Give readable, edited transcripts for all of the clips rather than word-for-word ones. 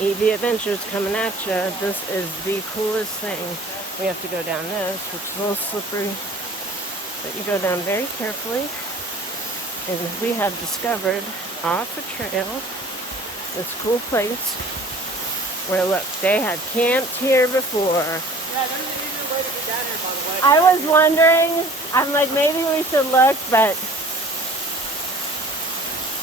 EV Adventures coming at you. This is the coolest thing. We have to go down this. It's a little slippery, but you go down very carefully. And we have discovered off a trail this cool place where, look, they had camped here before. Yeah, there's an easier way to get down here, by the way. I was wondering, I'm like, maybe we should look, but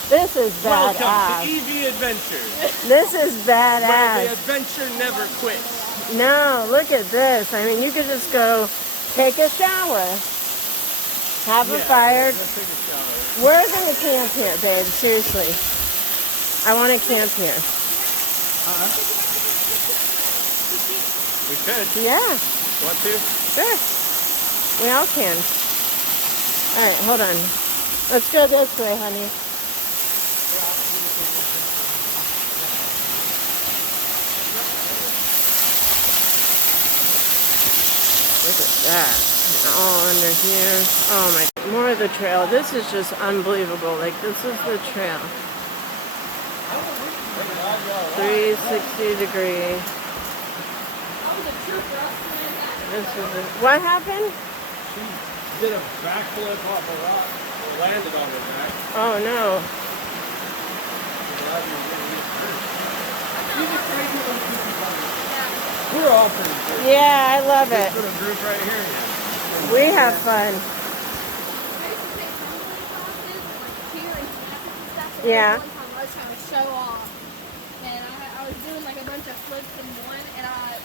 this is badass. Welcome to EV Adventures, This is where the badass. adventure never quits. No, look at this. I mean, you could just go take a shower, have a fire. Let's take a shower. We're going to camp here, babe. Seriously. I want to camp here. We could. Yeah, Want to? sure. We all can. All right, hold on. Let's go this way, honey. Look at that. All under here. Oh my, more of the trail. This is just unbelievable. Like, this is the trail. 360 degree. This is it. What happened? She did a backflip off a rock and landed on her back. Oh no. We're all pretty good. Yeah, I love it. Put a group right here. We have fun. Yeah. One time I was trying to show off, and I was doing like a bunch of flips in one, and I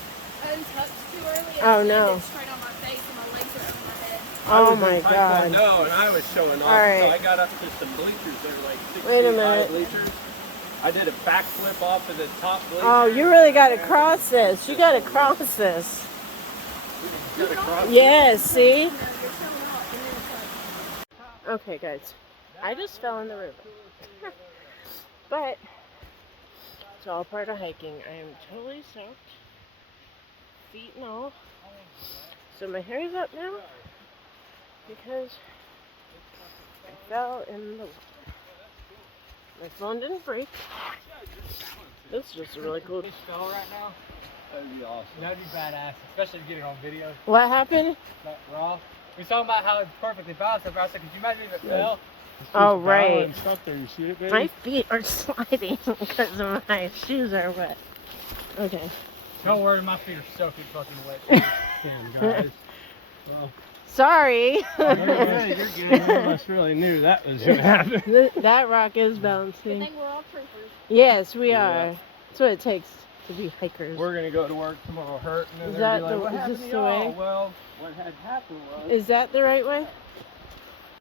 untucked too early. And Oh, I no. landed straight on my face, and my legs were over my head. Oh my God. No, and I was showing off. All right. So I got up to some bleachers. They were like 6 Wait a feet high minute. bleachers. I did a backflip off of the top bleacher. Oh, you really got to cross this. You got to cross this. Gotta cross it. Yeah, see? You're showing off, and then it's like, Okay, guys. I just fell in the river. But it's all part of hiking. I am totally soaked. Feet and all. So my hair is up now because I fell in the water. My phone didn't break. This is just a really cool. This fell right now. That'd be awesome. That'd be badass, especially to get it on video. What happened? Like raw. We were talking about how it perfectly balanced. I said, could you imagine if it fell? Oh, right. Up there, you see it, baby? My feet are sliding because my shoes are wet. Okay. Don't worry, my feet are soaking fucking wet. Damn, guys. Well, Sorry. you're good. You must really knew that was going to happen. That rock is good bouncing. thing we're all troopers. Yes, we Yeah. are. That's what it takes to be hikers. We're going to go to work tomorrow hurt. And then Is they're that gonna be the- like, what is happened this to the y'all? way? Well, what had happened was... Is that the right way?